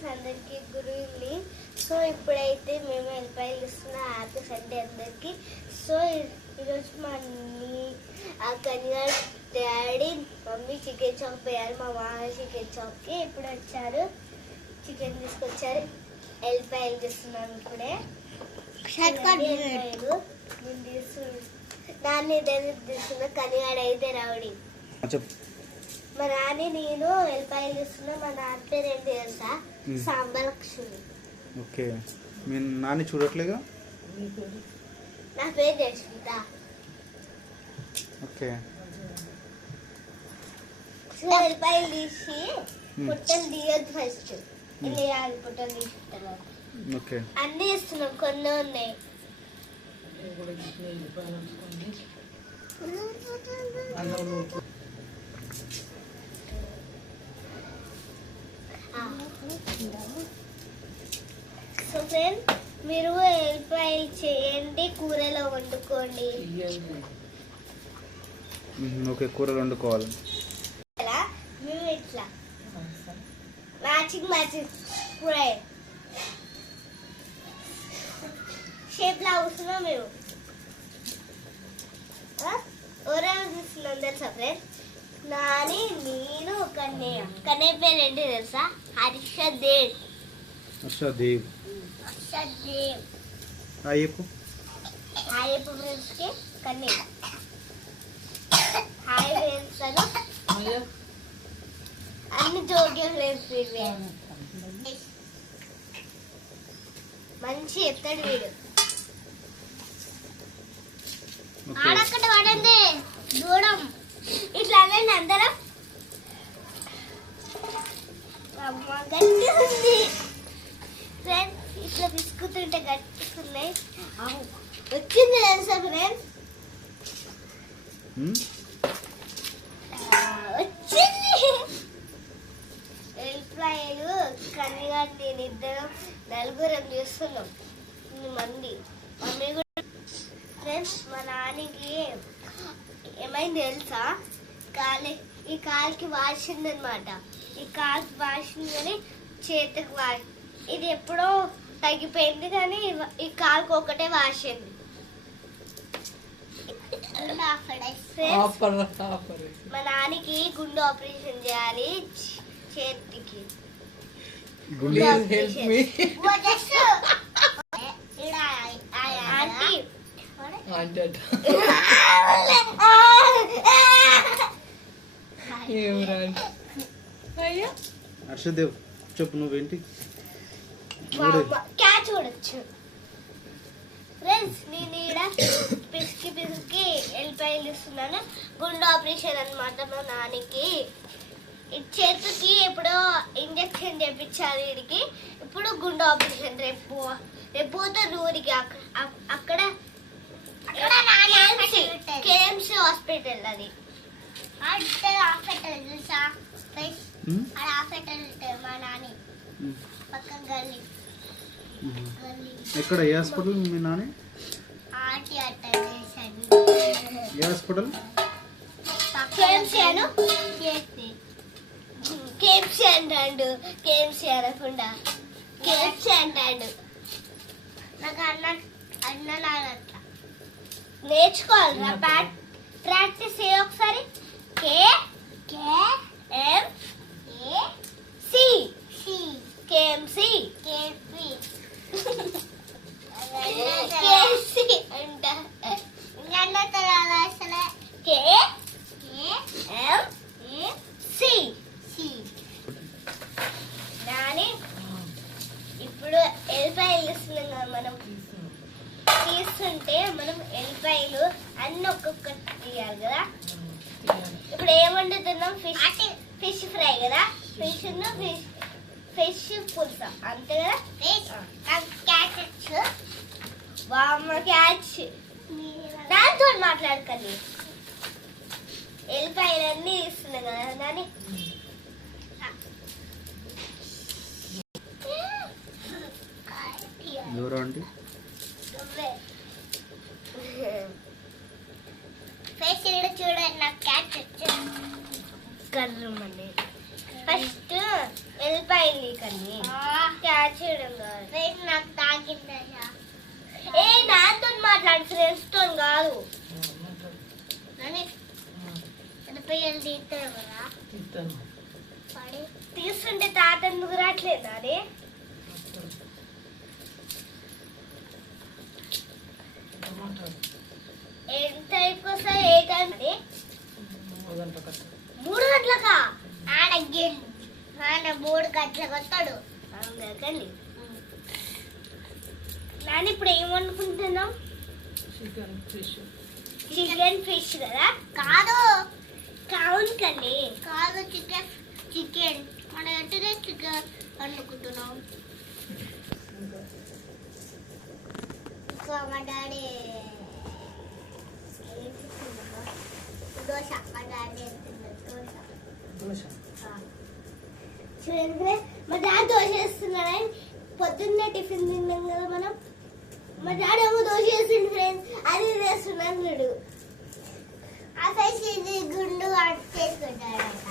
Friends అందరికీ good evening. So ఇప్పుడైతే మేము ఎల్లిపాయలు ఇస్తున్నా హ్యాపీ సండే అందరికీ. సో ఈరోజు మా కన్యా డాడీ మమ్మీ చికెన్ చాప్ వేయాలి. మా మామ చికెన్ చాప్కి ఇప్పుడు వచ్చారు, చికెన్ తీసుకొచ్చారు. ఎల్లిపాయలు తీస్తున్నాను ఇప్పుడే. ఎల్లిపాయలు నేను తీస్తున్నా, దాన్ని తీస్తున్నా. కన్యాడు అయితే రౌడీ. మా నాని నేను ఎల్లిపాయలు తీస్తున్నా. మా నాన్న పేరు ఏంటి తెలుసా? సాంబలక్ష్మి. ఓకే, మీ నాని చూడట్లేగా? నా పేరు జస్మిత. ఓకే, ఎల్లిపాయలు తీసి పుట్టలు తీయద్దు, ఫస్ట్ వేయాలి. పుట్టలు తీసి ఓకే, అన్నీ ఇస్తున్నాం, కొన్ని ఉన్నాయి. సో ఫ్రెండ్స్ మీరు ఎల్లిపాయలు చేయండి, కూరలో వండుకోండి. ఓకే, కూరలు వండుకోవాలి. మేము ఇట్లా మ్యాచింగ్ కూర షేప్ లా వస్తున్నాం. మేము ఎవరైనా చూస్తున్నాం తెలుసా ఫ్రెండ్స్? నాని నేను కన్నయ్య. కన్నయ్య పేరు ఏంటి తెలుసా? హర్షదేవ్. హర్షదేవ్. హర్షదేవ్. అయ్యప్ప ఫ్రెండ్స్ కి కన్నయ్య. హాయ్ ఫ్రెండ్స్ అను అన్ని జోగే ఫ్రెండ్స్. మంచి చెప్తాడు వీడు. ఆడక్కడ పడండి దూరం ఇట్లా అనండి అందరం. గట్టిగా ఉంది ఫ్రెండ్స్, ఇట్లా పిసుకుతుంటే గట్టిగా ఉన్నాయి. వచ్చింది తెలుసా ఫ్రెండ్స్? వచ్చింది. ఎల్లిపాయలు కన్నిగా నేను ఇద్దరం నలుగురం చేస్తున్నాం మంది. మమ్మీ కూడా. ఫ్రెండ్స్ మా నాన్నకి ఏమైంది తెలుసా? ఈ కాలుకి వాసిందనమాట. ఈ కాలుకి వాసింది కానీ చేతికి ఇది ఎప్పుడో తగ్గిపోయింది, కానీ ఈ కాలుకి ఒకటే వాసింది. మా నాన్నకి గుండె ఆపరేషన్ చేయాలి చేతికి. హర్షదేవ్ చెప్పు, నువ్వేంటి క్యాచ్ చూడొచ్చు ఫ్రెండ్స్. నేను ఈడ పిసికి ఎల్లిపాయలు ఇస్తున్నాను. గుండె ఆపరేషన్ అనమాట మా నాన్నకి. చేతికి ఎప్పుడో ఇంజక్షన్ చేయించాలి వీడికి. ఇప్పుడు గుండె ఆపరేషన్. రేపు పోతాను ఊరికి. అక్కడ కేఎంసీ హాస్పిటల్. అది హాస్పిటల్ చూసా? హాస్పిటల్ మా నాని పక్క గల్లీ. ఎక్కడ? ఏ హాస్పిటల్ మీ నాని? ఏ హాస్పిటల్? కేఎంసీ అంటాడు. కేఎంసీ అనకుండా కేఎంసీ అంటాడు. నాకు అన్న నేర్చుకోవాలి. ప్రాక్టీస్ చేయ ఒకసారి. కేఎంసీ నాని ఇప్పుడు ఎల్లిపాయలు ఇస్తున్నాం కదా మనం. తీస్తుంటే మనం ఎల్లిపాయలు అన్ని ఒక్కొక్కటి తీయాలి కదా. ఇప్పుడు ఏం వండుతున్నాం? ఫిష్ ఫ్రై కదా. ఫిష్ పులుస అంతే కదా. క్యాచ్ దాంతో మాట్లాడకండి. ఎల్లిపాయలన్నీ ఇస్తున్నాం కదా దాన్ని. ఎవరు అండి? ఫేస్ చూడండి, నాకు క్యాచ్ వచ్చింది. కర్రమని ఫస్ట్ ఎల్లిపాయలు కన్నీ చేయడం కాదు ఫ్రెండ్స్ నాకు తాకిందయ్యా ఏ నాతో మాట్లాడు ఫ్రెండ్స్ తో కాదు అని ఎడపయ్యలు తీస్తాను కదా తీస్తుంటే తాత ఎందుకు రావట్లేదు అది ఎంత అయిపోతా ఏ టైం 3 గంటలకా ఆడ 3 గంటలకు వస్తాడు కానీ నాన్న ఇప్పుడు ఏం వండుకుంటున్నాం చికెన్ ఫిష్ కదా కాదు కావును కానీ కాదు చికెన్ మన ఎట్టుదే చికెన్ వండుకుంటున్నాం ఇంకా మా డాడీ దోశ మా డాడీ దోశ చూడండి మా డాడీ దోశ వేస్తున్నాడని పొద్దున్నే టిఫిన్ తిన్నాం కదా మనం మా డాడీ ఏమో దోశ వేసిండు ఫ్రెండ్స్ అది వేస్తున్నాడు ఆ సైజ్ ఇది గుండు చేసుకుంటాడట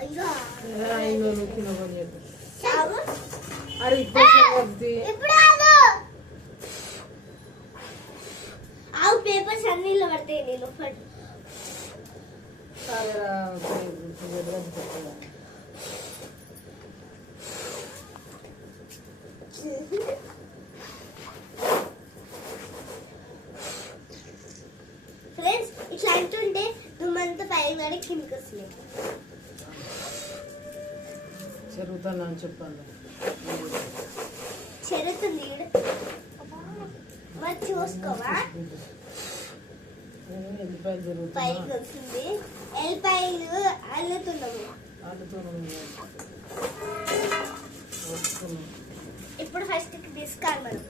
అయ్యో ఇప్పుడు ఆవు పేపర్స్ అన్ని పడతాయి నేను ఫ్రెండ్స్ ఇట్లా అంటుంటే దుమ్మంతా పైన కిందకి వస్తుంది జరుగుతాను అని చెప్పాను చెరుతుంది మరి చూసుకోవా ఎల్లిపాయలు జరుగుతాయి పైకి వస్తుంది ఎల్లిపాయలు అల్లుతున్నాము ఇప్పుడు ఫస్ట్ తీసుకోవాలి మనం